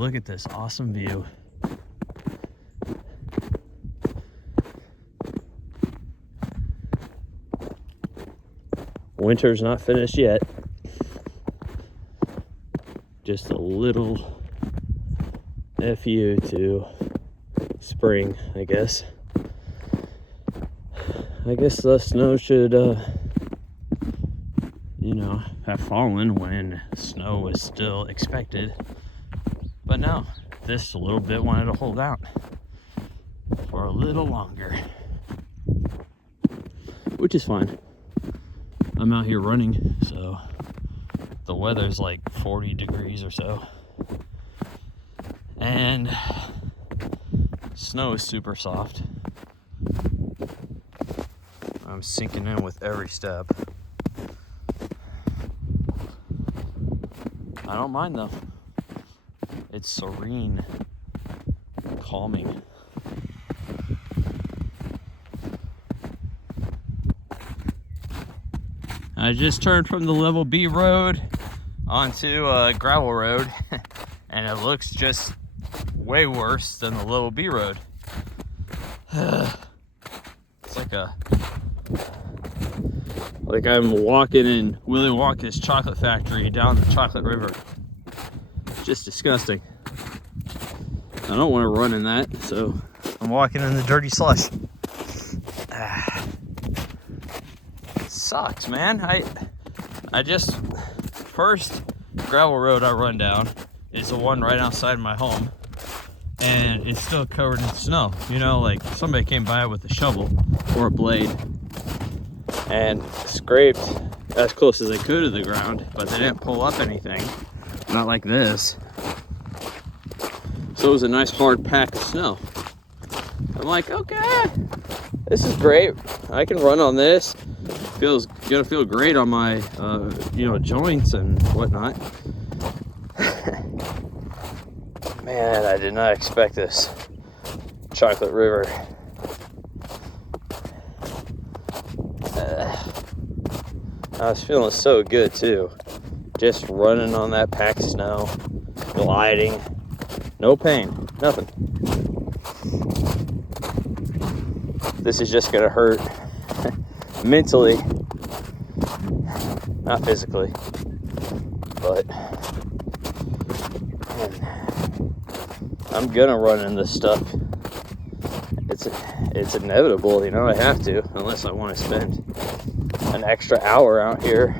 look at this awesome view. Winter's not finished yet. Just a little FU to spring, I guess. I guess the snow should, you know, have fallen when snow was still expected. But no, this little bit wanted to hold out for a little longer, which is fine. I'm out here running, so the weather's like 40 degrees or so. And snow is super soft. I'm sinking in with every step. I don't mind though. It's serene, calming. I just turned from the level B road onto a gravel road, and it looks just way worse than the level B road. It's like I'm walking in Willy Wonka's chocolate factory down the chocolate river. Just disgusting. I don't want to run in that, so I'm walking in the dirty slush. Sucks, man. I just, first gravel road I run down is the one right outside my home, and it's still covered in snow. You know, like somebody came by with a shovel or a blade and scraped as close as they could to the ground, but they didn't pull up anything. Not like this. So it was a nice hard pack of snow. I'm like, okay, this is great. I can run on this. Gonna feel great on my you know, joints and whatnot. Man, I did not expect this. Chocolate River. I was feeling so good too. Just running on that pack of snow, gliding, no pain, nothing. This is just gonna hurt mentally, not physically, but man, I'm gonna run in this stuff. It's inevitable, you know. I have to, unless I want to spend an extra hour out here,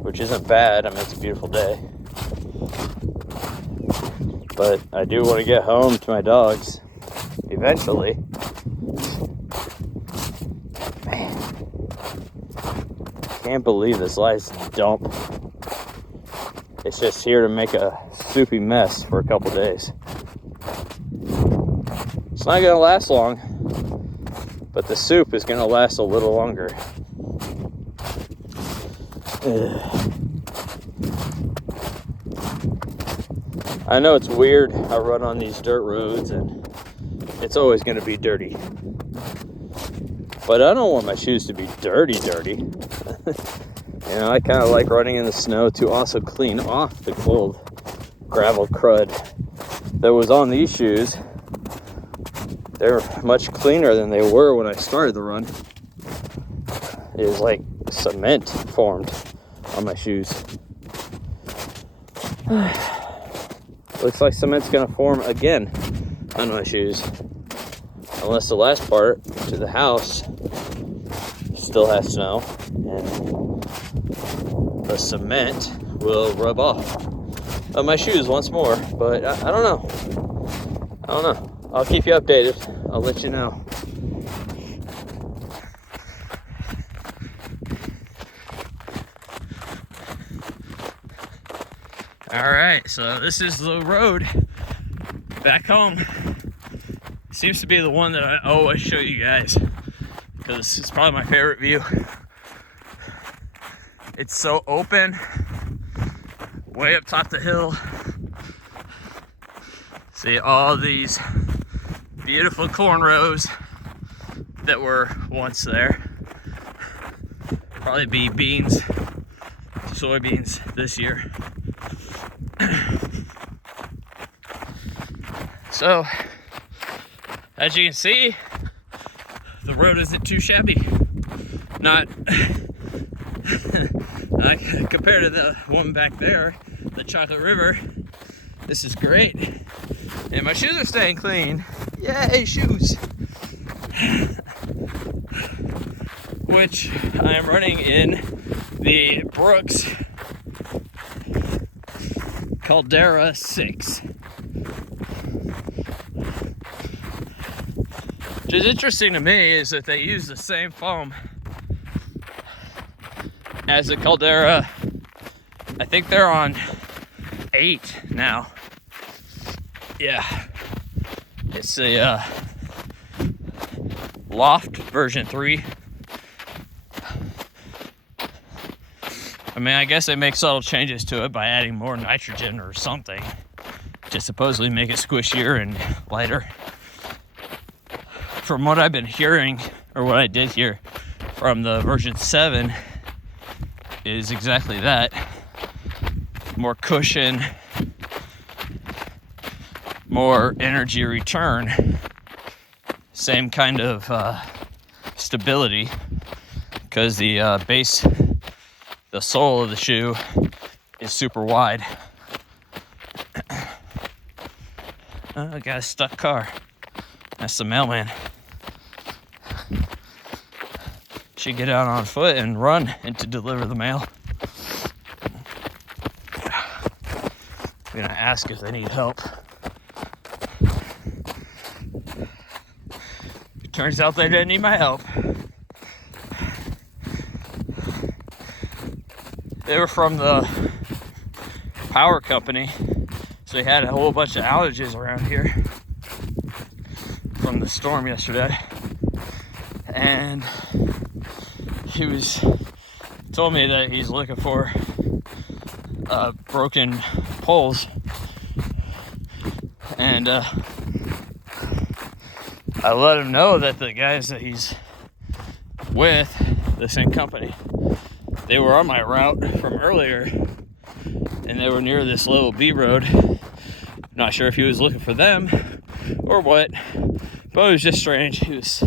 which isn't bad. I mean, it's a beautiful day, but I do want to get home to my dogs eventually. Can't believe this last dump. It's just here to make a soupy mess for a couple days. It's not gonna last long, but the soup is gonna last a little longer. I know it's weird. I run on these dirt roads and it's always gonna be dirty. But I don't want my shoes to be dirty. You know, I kind of like running in the snow to also clean off the cold gravel crud that was on these shoes. They're much cleaner than they were when I started the run. It was like cement formed on my shoes. Looks like cement's gonna form again on my shoes. Unless the last part to the house still has snow and the cement will rub off on my shoes once more. But I don't know. I'll keep you updated. I'll let you know. All right, so this is the road back home. Seems to be the one that I always show you guys because it's probably my favorite view. It's so open, way up top the hill. See all these beautiful corn rows that were once there. Probably be beans, soybeans this year. So, as you can see, the road isn't too shabby. Not compared to the one back there, the Chocolate River. This is great. And my shoes are staying clean. Yay, shoes! Which I am running in the Brooks Caldera 6. Which is interesting to me is that they use the same foam as the Caldera. I think they're on 8 now. Yeah, it's a Loft version 3. I mean, I guess they make subtle changes to it by adding more nitrogen or something to supposedly make it squishier and lighter. From what I've been hearing, or what I did hear from the version 7, is exactly that. More cushion, more energy return, same kind of stability, because the base, the sole of the shoe is super wide. Oh, I got a stuck car. That's the mailman. Should get out on foot and run and to deliver the mail. I'm gonna ask if they need help. It turns out they didn't need my help. They were from the power company, so they had a whole bunch of outages around here from the storm yesterday. And he told me that he's looking for broken poles, and I let him know that the guys that he's with, the same company, they were on my route from earlier, and they were near this little B road. Not sure if he was looking for them or what, but it was just strange. He was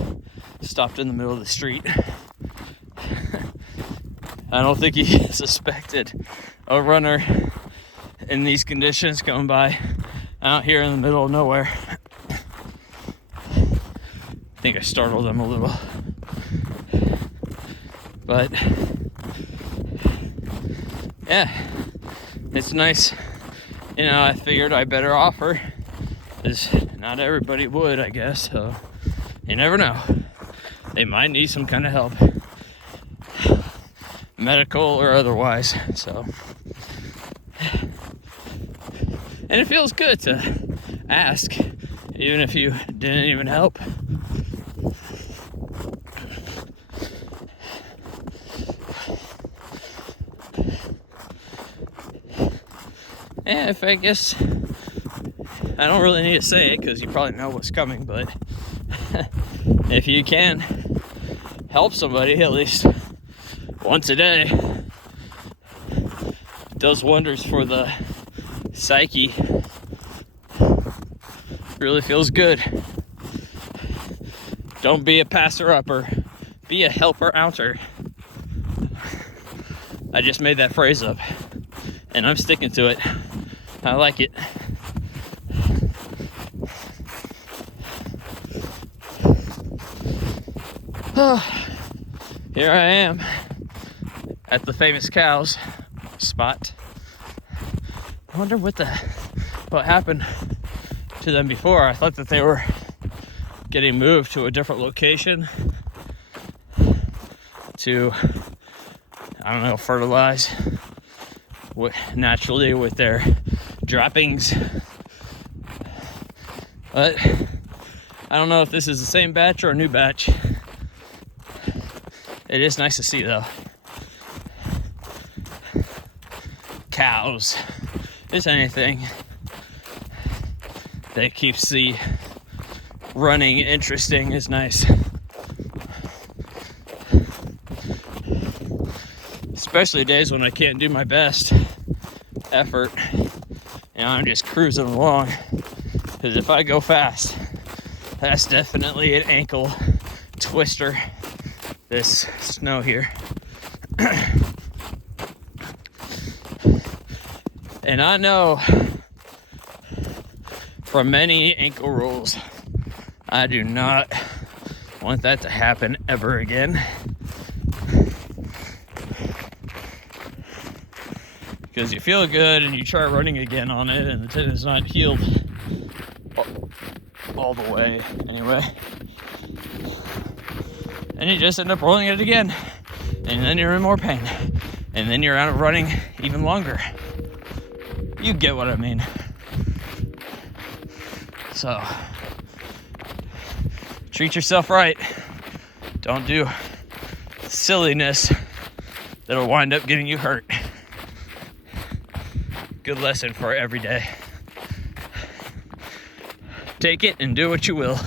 stopped in the middle of the street. I don't think he suspected a runner in these conditions coming by out here in the middle of nowhere. I think I startled him a little. But yeah, it's nice. You know, I figured I better offer, because not everybody would, I guess. So you never know. They might need some kind of help, medical or otherwise. So, and it feels good to ask, even if you didn't even help. And if I guess I don't really need to say it because you probably know what's coming, but if you can help somebody at least once a day, it does wonders for the psyche. Really feels good. Don't be a passer-upper, be a helper-outer. I just made that phrase up, and I'm sticking to it. I like it. Here I am at the Famous Cows spot. I wonder what happened to them before. I thought that they were getting moved to a different location to, I don't know, fertilize naturally with their droppings. But I don't know if this is the same batch or a new batch. It is nice to see, though. Cows. Just anything that keeps the running interesting is nice. Especially days when I can't do my best effort. You know, I'm just cruising along. Because if I go fast, that's definitely an ankle twister, this snow here. And I know from many ankle rolls, I do not want that to happen ever again. Because you feel good and you try running again on it and the tendon's not healed all the way anyway. And you just end up rolling it again. And then you're in more pain. And then you're out of running even longer. You get what I mean. So, treat yourself right. Don't do silliness that'll wind up getting you hurt. Good lesson for every day. Take it and do what you will.